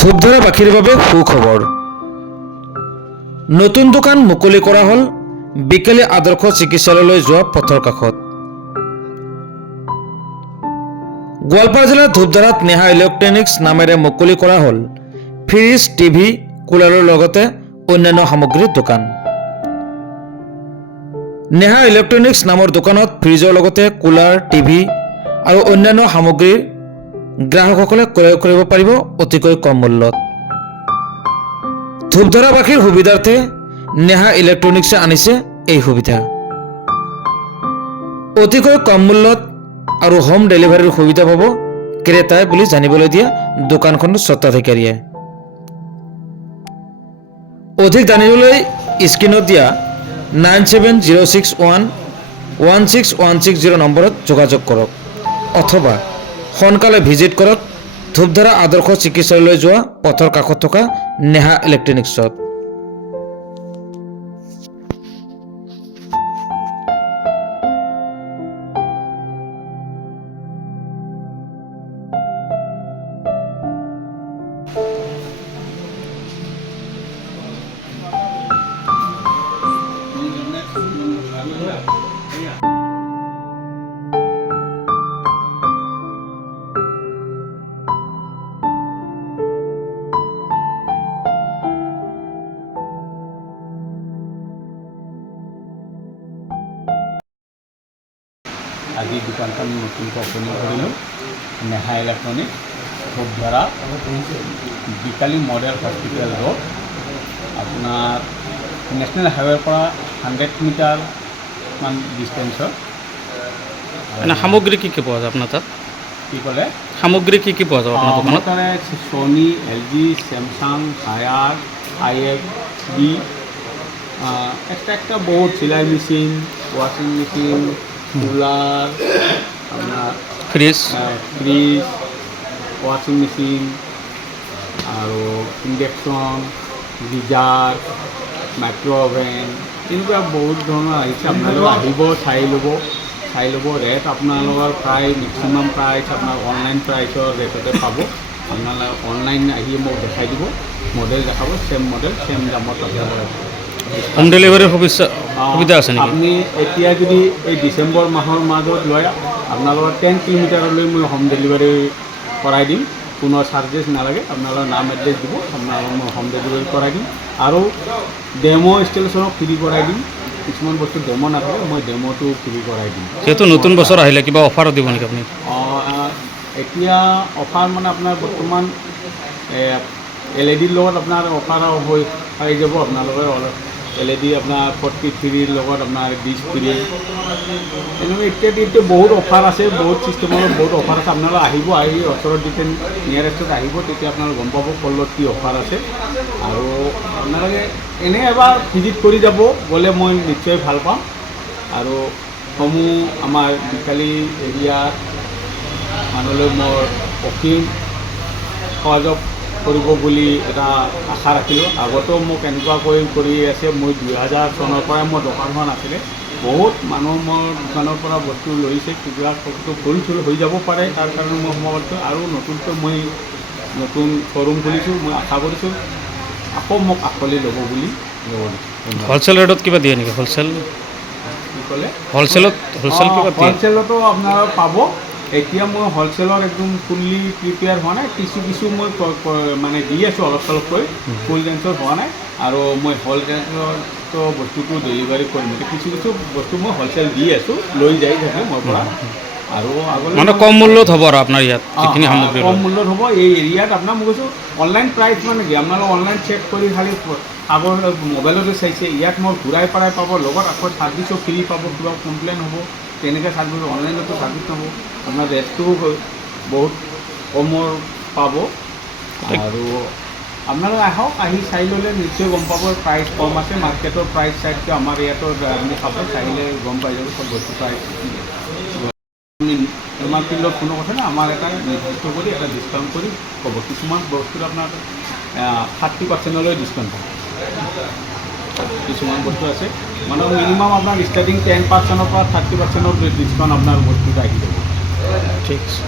ধূপধাৰাবাসীৰ বাবে সুখবৰ। নতুন দোকান মুকলি কৰা হ'ল বিকেলি আদৰ্শ চিকিৎসালয়লৈ যোৱা পথৰ কাষত। গোৱালপাৰা জিলাৰ ধূপধাৰাত নেহা ইলেক্ট্ৰনিক্স নামেৰে মুকলি কৰা হ'ল ফ্ৰিজ, টিভি, কুলাৰৰ লগতে অন্যান্য সামগ্ৰীৰ দোকান। নেহা ইলেক্ট্ৰনিক্স নামৰ দোকানত ফ্ৰিজৰ লগতে কুলাৰ, টিভি আৰু অন্যান্য সামগ্ৰীৰ গ্ৰাহকসকলে ক্ৰয় কৰিব পাৰিব অতিকৈ কম মূল্যত। ধূপধাৰাবাসীৰ সুবিধাৰ্থে নেহা ইলেক্ট্ৰনিক্সে আনিছে এই সুবিধা। অতিকৈ কম মূল্যত আৰু হোম ডেলিভাৰীৰ সুবিধা পাব ক্ৰেতাই বুলি জানিবলৈ দিয়ে দোকানখনৰ স্বত্বাধিকাৰীয়ে। অধিক জানিবলৈ স্ক্ৰীণত দিয়া 9706116160 নম্বৰত যোগাযোগ কৰক অথবা সোনকালে ভিজিট কৰক ধূপধাৰা আদৰ্শ চিকিৎসালয়লৈ যোৱা পথৰ কাষত থকা নেহা ইলেক্ট্ৰনিক্সত। আজি দোকানখন নতুনকৈ অপেনিং কৰিলোঁ। Neha electronics, Dhupdhara, Bikali model hospital road, আপোনাৰ নেশ্যনেল হাইৱেৰ পৰা 100 মিটাৰমান ডিষ্টেঞ্চত। মানে সামগ্ৰী কি কি পোৱা যায় আপোনাৰ তাত? কি ক'লে? সামগ্ৰী কি কি পোৱা যাব আপোনাৰ দোকানত? Sony, LG, Samsung, higher, IFB, একটা বহুত চিলাই মেচিন, ৱাশ্বিং মেচিন, কুলাৰ, আপোনাৰ ফ্ৰিজ, ৱাশ্বিং মেচিন আৰু ইণ্ডাকশ্যন, গিজাৰ, মাইক্ৰ'অভেন, এনেকুৱা বহুত ধৰণৰ আহিছে। আপোনালোকে আহিব, চাই ল'ব। ৰেট আপোনালোকৰ প্ৰায় মেক্সিমাম প্ৰাইচ আপোনাৰ অনলাইন প্ৰাইচৰ ৰেটতে পাব। আপোনালোকে অনলাইন আহি মোক দেখাই দিব, মডেল দেখাব, ছেম মডেল ছেম দামত আপোনালোকে। হোম ডেলিভাৰীৰ সুবিধা আছে নেকি? আপুনি এতিয়া যদি এই ডিচেম্বৰ মাহৰ মাজত লয় আপোনালোকৰ 10 কিলোমিটাৰলৈ মই হোম ডেলিভাৰী কৰাই দিম। কোনো চাৰ্জেছ নালাগে। আপোনালোকৰ নাম এড্ৰেছ দিব, আপোনালোকক মই হোম ডেলিভাৰী কৰাই দিম আৰু ডেমো ইনষ্টলেশ্যনো ফ্ৰী কৰাই দিম। কিছুমান বস্তু ডেমো নাথাকে, মই ডেমোটো ফ্ৰী কৰাই দিম। যিহেতু নতুন বছৰ আহিলে কিবা অফাৰো দিব নেকি আপুনি? এতিয়া অফাৰ মানে আপোনাৰ বৰ্তমান LED লগত আপোনাৰ অফাৰ হৈ পাই যাব। আপোনালোকে LED আপোনাৰ 43 লগত আপোনাৰ 20 ফ্ৰী। এনেকৈ এতিয়া বহুত অফাৰ আছে, বহুত ছিষ্টেমৰ বহুত অফাৰ আছে। আপোনালোকে আহিব, আহি ওচৰত যেতিয়া নিয়াৰেষ্টত আহিব তেতিয়া আপোনালোকে গম পাব ক'লত কি অফাৰ আছে। আৰু আপোনালোকে এনেই এবাৰ ভিজিট কৰি যাব, গ'লে মই নিশ্চয় ভাল পাম। আৰু সমূহ আমাৰ বিকালি এৰিয়াৰ মানুহলৈ মই অসীম সহযোগ কৰিব বুলি এটা আশা ৰাখিলোঁ। আগতেও মোক এনেকুৱাকৈ কৰি আছে। মই 2000 চনৰ পৰাই মোৰ দোকানখন আছিলে। বহুত মানুহ মোৰ দোকানৰ পৰা বস্তু লৈছে, কিবা বস্তু ভুল হৈ যাব পাৰে, তাৰ কাৰণে মই সময় আৰু নতুনকৈ মই নতুন শ্ব'ৰুম খুলিছোঁ। মই আশা কৰিছোঁ আকৌ মোক আঁকোৱালি ল'ব বুলি। হ'লচেল ৰেটত কিবা দিয়ে নেকি? হ'লচেল কি ক'লে? হ'লচেলতো আপোনাৰ পাব। এতিয়া মই হ'লচেলৰ একদম ফুল্লি প্ৰিপেয়াৰ হোৱা নাই। কিছু মই মানে দি আছোঁ অলপ চলপকৈ, ফুল ৰেঞ্জৰ হোৱা নাই। আৰু মই হ'ল ৰেঞ্জৰ বস্তুটো ডেলিভাৰী কৰিম। কিছু বস্তু মই হ'লচেল দি আছোঁ, লৈ যাই থাকে মোৰ পৰা। আৰু আগলৈ মানে কম মূল্যত হ'ব আৰু আপোনাৰ ইয়াত যিখিনি সামগ্ৰী কম মূল্যত হ'ব। এই এৰিয়াত আপোনাৰ মই কৈছোঁ অনলাইন প্ৰাইচ মানে কি আপোনালোকে অনলাইন চেক কৰি খালি আগৰ মোবাইলতে চাইছে। ইয়াত মই ঘূৰাই পৰাই পাব, লগত আকৌ ছাৰ্ভিচো ফ্ৰী পাব। কিবা কমপ্লেইন হ'ব তেনেকৈ ছাৰ্ভিচ, অনলাইনতো ছাৰ্ভিচ পাব। আপোনাৰ ৰেটটো বহুত কমৰ পাব। আৰু আপোনালোকে আহক, আহি চাই ল'লে নিশ্চয় গম পাব প্ৰাইচ কম আছে। মাৰ্কেটৰ প্ৰাইচ চাইডটো আমাৰ ইয়াতো আপুনি চাব, চাইলে গম পাই যাব চব বস্তু প্ৰাইচ। আমাৰ ফিল্ডত কোনো কথা নাই, আমাৰ এটা নিৰ্দিষ্ট কৰি এটা ডিছকাউণ্ট কৰি ক'ব। কিছুমান বস্তুত আপোনাৰ 30%লৈ ডিছকাউণ্ট পাব। কিছুমান বস্তু আছে মানে মিনিমাম আপোনাৰ ষ্টাৰ্টিং 10%ৰ পৰা 30%ৰ ডিছকাউণ্ট আপোনাৰ বস্তুটো আহি যাব। ঠিক আছে।